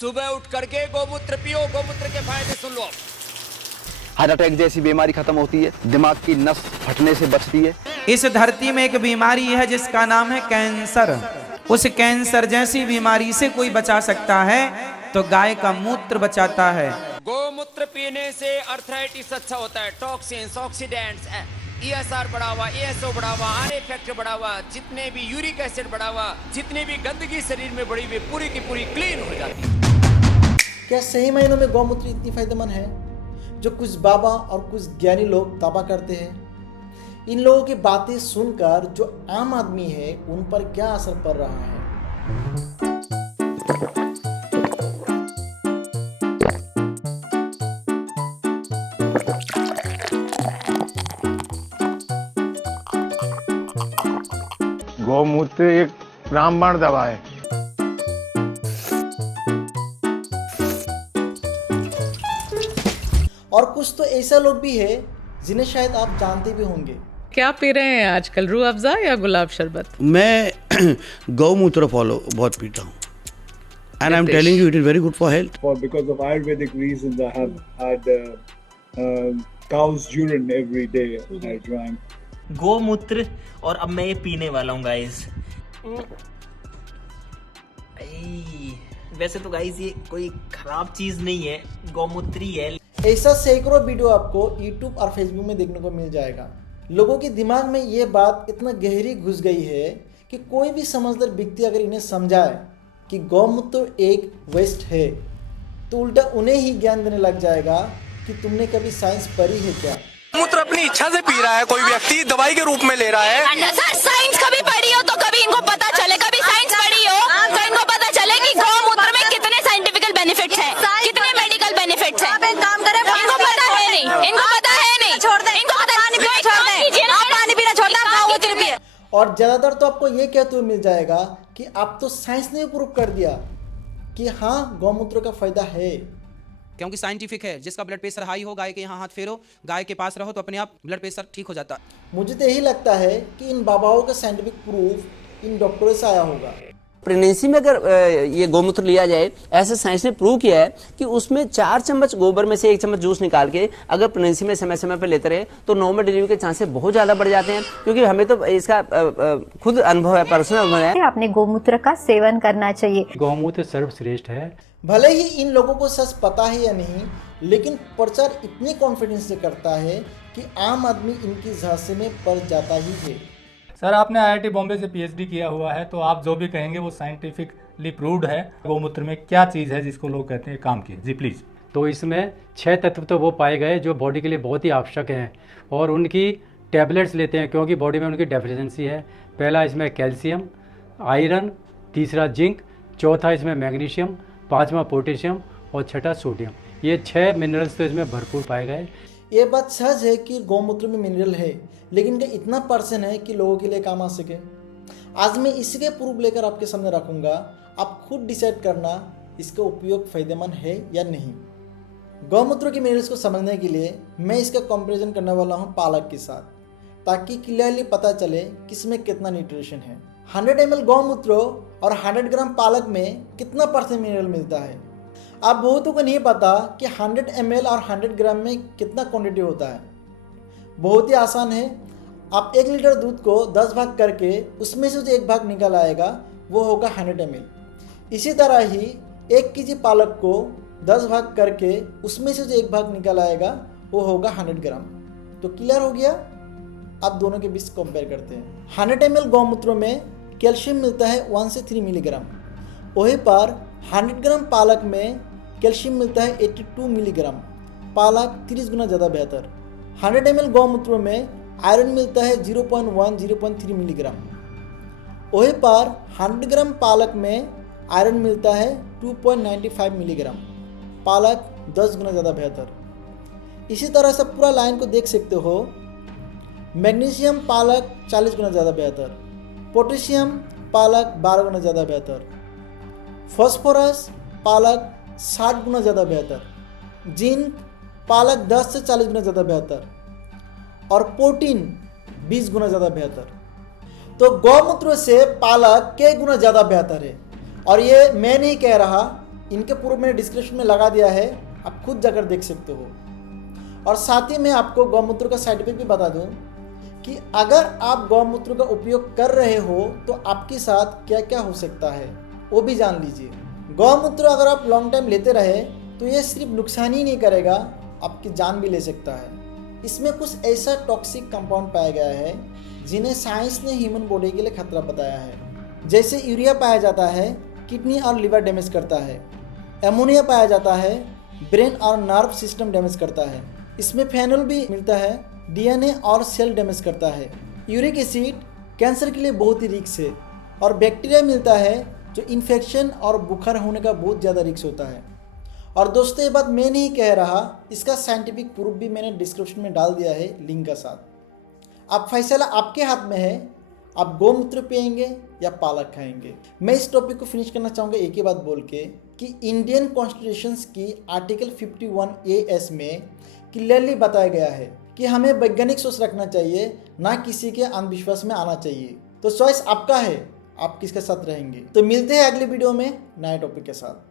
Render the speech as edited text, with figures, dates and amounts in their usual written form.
सुबह उठ करके गौमूत्र पियो, गौमूत्र के फायदे सुन लो। हार्ट अटैक जैसी बीमारी खत्म होती है, दिमाग की नस फटने से बचती है। इस धरती में एक बीमारी है जिसका नाम है कैंसर। उस कैंसर जैसी बीमारी से कोई बचा सकता है तो गाय का मूत्र बचाता है। गौमूत्र पीने से अर्थराइटिस अच्छा होता है, टॉक्सिन्स, ऑक्सीडेंट्स, ESR बढ़ा हुआ, ASO बढ़ा हुआ, आर फैक्टर बढ़ा हुआ, जितने भी यूरिक एसिड बढ़ा हुआ, जितनी भी गंदगी शरीर में बढ़ी हुई पूरी की पूरी क्लीन हो जाती है। क्या सही मायनों में गौमूत्र इतनी फायदेमंद है जो कुछ बाबा और कुछ ज्ञानी लोग दावा करते हैं? इन लोगों की बातें सुनकर जो आम आदमी है उन पर क्या असर पड़ रहा है? गौमूत्र एक रामबाण दवा है। और कुछ तो ऐसा लोग भी है जिन्हें शायद आप जानते भी होंगे। क्या पी रहे हैं आजकल, रूह अफ़ज़ा या गुलाब शरबत? मैं गौमूत्र फॉलो बहुत पीता हूँ and I'm telling you it is very good for health. Because of Ayurvedic reasons, I have had cow's urine every day. I drank. गौमूत्र, और अब मैं ये पीने वाला हूँ गाइस। वैसे तो गाइस ये कोई खराब चीज नहीं है, गौमूत्र ही है। ऐसा सैकड़ों वीडियो आपको YouTube और Facebook में देखने को मिल जाएगा। लोगों के दिमाग में ये बात इतना गहरी घुस गई है कि कोई भी समझदार व्यक्ति अगर इन्हें समझाए कि गौमूत्र एक वेस्ट है तो उल्टा उन्हें ही ज्ञान देने लग जाएगा कि तुमने कभी साइंस पढ़ी है क्या? गौमूत्र अपनी इच्छा से पी रहा है कोई व्यक्ति, दवाई के रूप में ले रहा है। सर साइंस कभी पढ़ी हो तो कभी इनको पता चले, कभी साइंस पढ़ी हो तो इनको पता चले कि गौमूत्र में कितने साइंटिफिकल बेनिफिट्स हैं, कितने मेडिकल बेनिफिट्स हैं। काम करें, इनको पता है नहीं, इनको पता है नहीं, छोड़ दे इनको, पानी पीना छोड़ दे, आप पानी पीना छोड़ दे, गौमूत्र पिए। और ज़्यादातर तो आपको ये कहते हुए मिल जाएगा कि आप तो साइंस ने प्रूव कर दिया कि हाँ गौमूत्र का फायदा है, क्योंकि साइंटिफिक है। जिसका ब्लड प्रेशर हाई हो, गाय के यहाँ हाथ फेरो, गाय के पास रहो तो अपने आप ब्लड प्रेशर ठीक हो जाता। मुझे तो यही लगता है कि इन बाबाओं का साइंटिफिक प्रूफ इन डॉक्टरों से आया होगा। प्रेगनेंसी में अगर ये गौमूत्र लिया जाए, ऐसे साइंस ने प्रूव किया है कि उसमें 4 चम्मच गोबर में से 1 चम्मच जूस निकाल के अगर प्रेगनेंसी में समय समय पर लेते रहे तो नॉर्मल डिलीवरी के चांसेस बहुत ज्यादा बढ़ जाते हैं। क्योंकि हमें तो इसका खुद अनुभव है, पर्सनल अनुभव है। आपने गौमूत्र का सेवन करना चाहिए। गौमूत्र सर्वश्रेष्ठ है। भले ही इन लोगों को सच पता है या नहीं, लेकिन प्रचार इतनी कॉन्फिडेंस से करता है कि आम आदमी इनकी झांसे में पड़ जाता ही है। सर आपने IIT बॉम्बे से PhD किया हुआ है, तो आप जो भी कहेंगे वो साइंटिफिकली प्रूव्ड है। गौमूत्र में क्या चीज़ है जिसको लोग कहते हैं काम की? जी प्लीज़। तो इसमें 6 तत्व तो वो पाए गए जो बॉडी के लिए बहुत ही आवश्यक हैं, और उनकी टैबलेट्स लेते हैं क्योंकि बॉडी में उनकी डेफिशिएंसी है। पहला इसमें कैल्शियम, आयरन, तीसरा जिंक, चौथा इसमें मैग्नीशियम, 5वां पोटेशियम और 6ठा सोडियम। ये 6 मिनरल्स तो इसमें भरपूर पाए गए। ये बात सच है कि गौमूत्र में मिनरल है, लेकिन क्या इतना % है कि लोगों के लिए काम आ सके? आज मैं इसी के प्रूफ लेकर आपके सामने रखूंगा। आप खुद डिसाइड करना इसका उपयोग फायदेमंद है या नहीं। गौमूत्र के मिनरल्स को समझने के लिए मैं इसका कंपैरिजन करने वाला हूँ पालक के साथ, ताकि क्लियरली पता चले किसमें कितना न्यूट्रिशन है। 100 ml गौमूत्र और 100 ग्राम पालक में कितना % मिनरल मिलता है? आप बहुतों को नहीं पता कि 100 ml और 100 ग्राम में कितना क्वांटिटी होता है। बहुत ही आसान है। आप 1 लीटर दूध को 10 भाग करके उसमें से जो 1 भाग निकल आएगा वो होगा 100 ml। इसी तरह ही 1 kg पालक को 10 भाग करके उसमें से जो 1 भाग निकल आएगा वो होगा 100 ग्राम। तो क्लियर हो गया? आप दोनों के बीच कंपेयर करते हैं। 100 ml गौमूत्र में कैल्शियम मिलता है 1 से 3 मिलीग्राम। वहीं पर 100 ग्राम पालक में कैल्शियम मिलता है 82 मिलीग्राम। पालक 30 गुना ज़्यादा बेहतर। 100 ml गौमूत्र में आयरन मिलता है 0.3 मिलीग्राम। वहीं पर 100 ग्राम पालक में आयरन मिलता है 2.95 मिलीग्राम। पालक 10 गुना ज़्यादा बेहतर। इसी तरह से पूरा लाइन को देख सकते हो। मैग्नीशियम पालक 40 गुना ज़्यादा बेहतर। पोटेशियम पालक 12 गुना ज़्यादा बेहतर। फॉस्फोरस पालक 60 गुना ज़्यादा बेहतर। जिंक पालक 10 से 40 गुना ज़्यादा बेहतर। और प्रोटीन 20 गुना ज़्यादा बेहतर। तो गौमूत्र से पालक कई गुना ज़्यादा बेहतर है। और ये मैं नहीं कह रहा, इनके प्रूफ मैंने डिस्क्रिप्शन में लगा दिया है, आप खुद जाकर देख सकते हो। और साथ ही मैं आपको गौमूत्र का साइड इफेक्ट भी बता दूं कि अगर आप गौमूत्र का उपयोग कर रहे हो तो आपके साथ क्या क्या हो सकता है वो भी जान लीजिए। गौमूत्र अगर आप लॉन्ग टाइम लेते रहे तो ये सिर्फ नुकसान ही नहीं करेगा, आपकी जान भी ले सकता है। इसमें कुछ ऐसा टॉक्सिक कंपाउंड पाया गया है जिन्हें साइंस ने ह्यूमन बॉडी के लिए खतरा बताया है। जैसे यूरिया पाया जाता है, किडनी और लिवर डैमेज करता है। एमोनिया पाया जाता है, ब्रेन और नर्व सिस्टम डैमेज करता है। इसमें फेनॉल भी मिलता है, डीएनए और सेल डैमेज करता है। यूरिक एसिड कैंसर के लिए बहुत ही रिस्क है। और बैक्टीरिया मिलता है जो इन्फेक्शन और बुखार होने का बहुत ज़्यादा रिस्क होता है। और दोस्तों ये बात मैं नहीं कह रहा, इसका साइंटिफिक प्रूफ भी मैंने डिस्क्रिप्शन में डाल दिया है लिंक के साथ। अब फैसला आपके हाथ में है, आप गौमूत्र पिएंगे या पालक खाएंगे। मैं इस टॉपिक को फिनिश करना चाहूँगा एक ही बात बोल के कि इंडियन कॉन्स्टिट्यूशन की आर्टिकल 51A में क्लियरली बताया गया है कि हमें वैज्ञानिक सोच रखना चाहिए, ना किसी के अंधविश्वास में आना चाहिए। तो चॉइस आपका है, आप किसके साथ रहेंगे। तो मिलते हैं अगले वीडियो में नए टॉपिक के साथ।